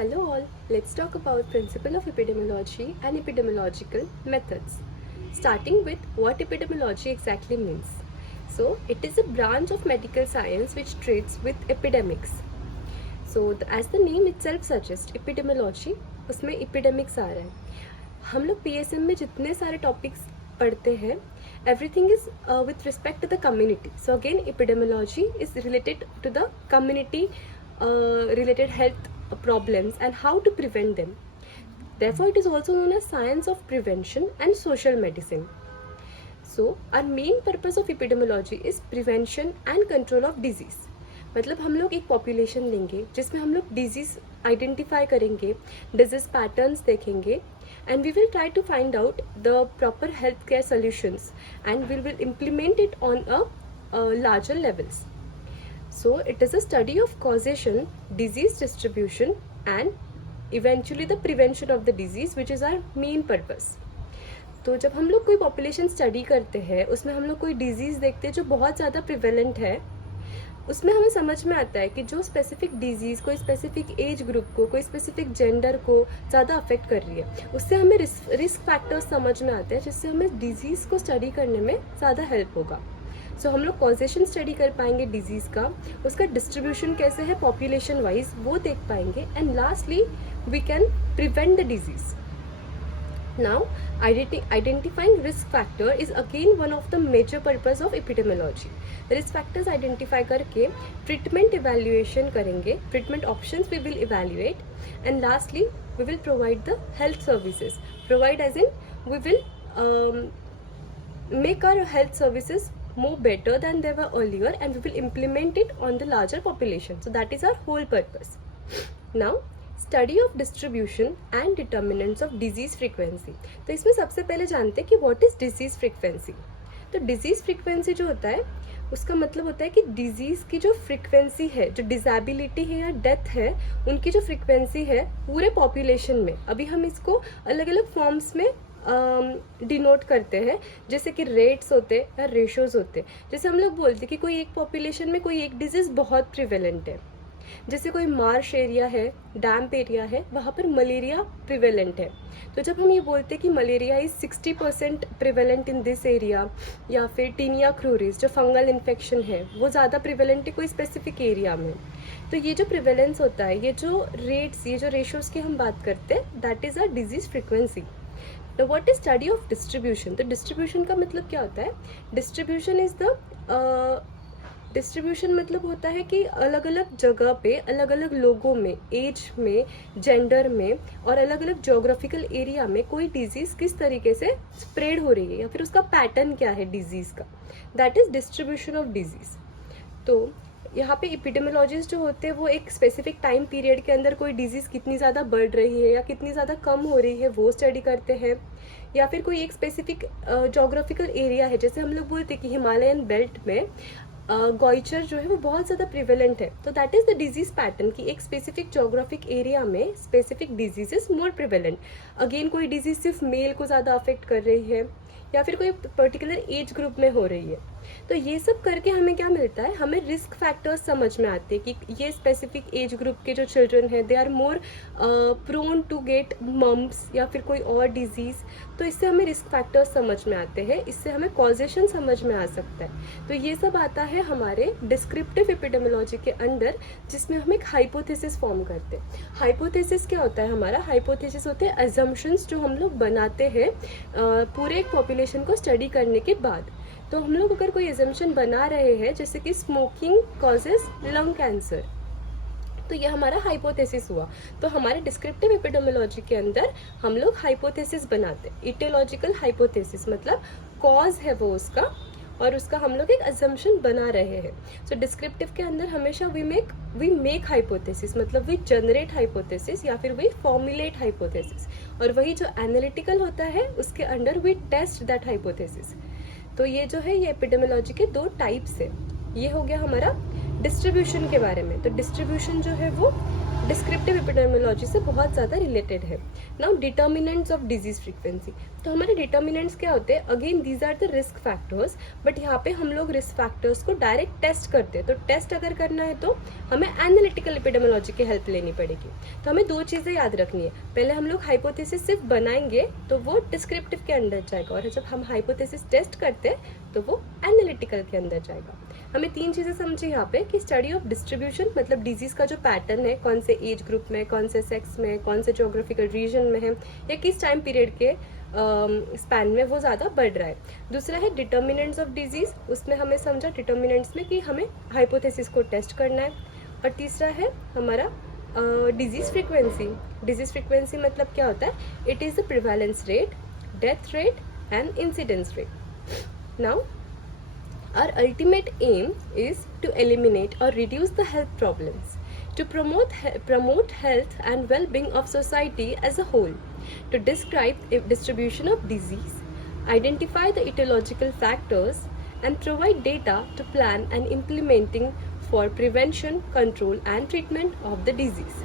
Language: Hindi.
Hello all, let's talk about principle of epidemiology and epidemiological methods. Starting with what epidemiology exactly means. So, it is a branch of medical science which treats with epidemics. So, as the name itself suggests, epidemiology, उसमें epidemics आ रहा है. हम लोग PSM में जितने सारे topics पढ़ते हैं, everything is with respect to the community. So again, epidemiology is related to the community related health problems and how to prevent them. Therefore, it is also known as science of prevention and social medicine. So, our main purpose of epidemiology is prevention and control of disease. मतलब हम लोग एक पॉपुलेशन लेंगे जिसमें हम लोग डिजीज़ आइडेंटिफाई करेंगे, डिजीज़ पैटर्न्स देखेंगे, and we will try to find out the proper healthcare solutions and we will implement it on a larger levels. So it is a study of causation, disease distribution and eventually the prevention of the disease, which is our main purpose. तो जब हम लोग कोई पॉपुलेशन स्टडी करते हैं उसमें हम लोग कोई डिजीज़ देखते हैं जो बहुत ज़्यादा प्रिवेलेंट है, उसमें हमें समझ में आता है कि जो स्पेसिफिक डिजीज़ कोई स्पेसिफिक एज ग्रुप को, कोई स्पेसिफिक जेंडर को ज़्यादा अफेक्ट कर रही है, उससे हमें रिस्क फैक्टर्स समझ में आते हैं जिससे हमें डिजीज़ को स्टडी करने में ज़्यादा हेल्प होगा. सो हम लोग कॉजेशन स्टडी कर पाएंगे डिजीज़ का, उसका डिस्ट्रीब्यूशन कैसे है पॉपुलेशन वाइज वो देख पाएंगे, and lastly we can prevent the disease. Now, identifying risk factor is again one of the major purpose of epidemiology. Risk factors identify करके treatment evaluation करेंगे, treatment options we will evaluate, and lastly we will provide the health services. Provide as in we will make our health services more better than they were earlier, and we will implement it on the larger population. So that is our whole purpose. Now, study of distribution and determinants of disease frequency. तो इसमें सबसे पहले जानते हैं कि व्हाट इज़ डिजीज़ फ्रीक्वेंसी. तो डिजीज़ फ्रीक्वेंसी जो होता है उसका मतलब होता है कि डिजीज़ की जो फ्रीक्वेंसी है, जो डिसेबिलिटी है या डेथ है, उनकी जो फ्रीक्वेंसी है पूरे पॉपुलेशन में. अभी हम इसको अलग अलग फॉर्म्स में डिनोट करते हैं, जैसे कि रेट्स होते या रेशोज़ होते. जैसे हम लोग बोलते हैं कि कोई एक पॉपुलेशन में कोई एक डिजीज़ बहुत प्रिवेलेंट है, जैसे कोई मार्श एरिया है, डैम्प एरिया है, वहाँ पर मलेरिया प्रिवेलेंट है. तो जब हम ये बोलते हैं कि malaria is 60% prevalent in this area, या फिर टीनिया क्रूरिस जो फंगल इन्फेक्शन है वो ज़्यादा प्रिवेलेंट है कोई स्पेसिफिक एरिया में, तो ये जो प्रिवेलेंस होता है, ये जो रेट्स, ये जो रेशोज़ की हम बात करते हैं, that is a disease frequency. तो what is study of distribution. तो डिस्ट्रीब्यूशन का मतलब क्या होता है. डिस्ट्रीब्यूशन मतलब होता है कि अलग अलग जगह पे अलग अलग लोगों में, एज में, जेंडर में और अलग अलग जोग्राफिकल एरिया में कोई डिजीज़ किस तरीके से स्प्रेड हो रही है या फिर उसका पैटर्न क्या है डिजीज़ का, that is distribution of disease. तो यहाँ पे एपिडेमियोलॉजिस्ट जो होते हैं वो एक स्पेसिफिक टाइम पीरियड के अंदर कोई डिजीज़ कितनी ज़्यादा बढ़ रही है या कितनी ज़्यादा कम हो रही है वो स्टडी करते हैं, या फिर कोई एक स्पेसिफिक जोग्राफिकल एरिया है, जैसे हम लोग बोलते हैं कि हिमालयन बेल्ट में गॉइचर जो है वो बहुत ज़्यादा प्रिवेलेंट है. तो that is the disease pattern कि एक स्पेसिफिक जोग्राफिक एरिया में specific disease is more prevalent. Again कोई डिजीज़ सिर्फ मेल को ज़्यादा अफेक्ट कर रही है या फिर कोई पर्टिकुलर एज ग्रुप में हो रही है. तो ये सब करके हमें क्या मिलता है, हमें रिस्क फैक्टर्स समझ में आते हैं कि ये स्पेसिफिक एज ग्रुप के जो चिल्ड्रन हैं they are more prone to get mumps या फिर कोई और डिजीज़. तो इससे हमें रिस्क फैक्टर्स समझ में आते हैं, इससे हमें कॉजेशन समझ में आ सकता है. तो ये सब आता है हमारे डिस्क्रिप्टिव एपिडेमियोलॉजी के अंडर, जिसमें हम एक हाइपोथेसिस फॉर्म करते हैं. हाइपोथेसिस क्या होता है हमारा. हाइपोथेसिस होते हैं अजम्पशंस जो हम लोग बनाते हैं पूरे एक पॉपुलेशन को स्टडी करने के बाद. तो हम लोग अगर कोई एजम्पशन बना रहे हैं जैसे कि स्मोकिंग कॉजेज लंग कैंसर, तो ये हमारा हाइपोथेसिस हुआ. तो हमारे डिस्क्रिप्टिव एपिडेमियोलॉजी के अंदर हम लोग हाइपोथेसिस बनाते हैं. इटियोलॉजिकल हाइपोथेसिस मतलब कॉज है वो उसका, और उसका हम लोग एक अजम्पशन बना रहे हैं. सो डिस्क्रिप्टिव के अंदर हमेशा वी मेक हाइपोथेसिस, मतलब वी जनरेट हाइपोथेसिस या फिर वी फॉर्मुलेट हाइपोथेसिस, और वही जो एनालिटिकल होता है उसके अंडर वी टेस्ट दैट हाइपोथेसिस. तो ये जो है ये एपिडेमियोलॉजी के दो टाइप्स है. ये हो गया हमारा डिस्ट्रीब्यूशन के बारे में, तो डिस्ट्रीब्यूशन जो है वो डिस्क्रिप्टिव एपिडेमियोलॉजी से बहुत ज़्यादा रिलेटेड है. Now determinants of disease frequency. तो हमारे डिटर्मिनेंट्स क्या होते हैं? Again these are the risk factors, but यहाँ पे हम लोग रिस्क फैक्टर्स को डायरेक्ट टेस्ट करते हैं. तो टेस्ट अगर करना है तो हमें एनालिटिकल एपिडेमियोलॉजी की हेल्प लेनी पड़ेगी. तो हमें दो चीज़ें याद रखनी है. पहले हम लोग हाइपोथेसिस सिर्फ बनाएंगे तो वो डिस्क्रिप्टिव के अंदर जाएगा, और जब हम हाइपोथेसिस टेस्ट करते हैं तो वो एनालिटिकल के अंदर जाएगा. हमें तीन चीज़ें समझे यहाँ पे कि स्टडी ऑफ डिस्ट्रीब्यूशन मतलब डिजीज़ का जो पैटर्न है, कौन से एज ग्रुप में, कौन से सेक्स में, कौन से जोग्राफिकल रीजन में है, या किस टाइम पीरियड के स्पैन में वो ज़्यादा बढ़ रहा है. दूसरा है डिटर्मिनेंट्स ऑफ डिजीज़. उसमें हमें समझा डिटर्मिनेंट्स में कि हमें हाइपोथेसिस को टेस्ट करना है. और तीसरा है हमारा डिजीज़ फ्रीक्वेंसी. डिजीज़ फ्रीक्वेंसी मतलब क्या होता है? It is the prevalence rate, death rate and incidence rate. Now our ultimate aim is to eliminate or reduce the health problems, to promote health and well-being of society as a whole, to describe the distribution of disease, identify the etiological factors, and provide data to plan and implementing for prevention, control, and treatment of the disease.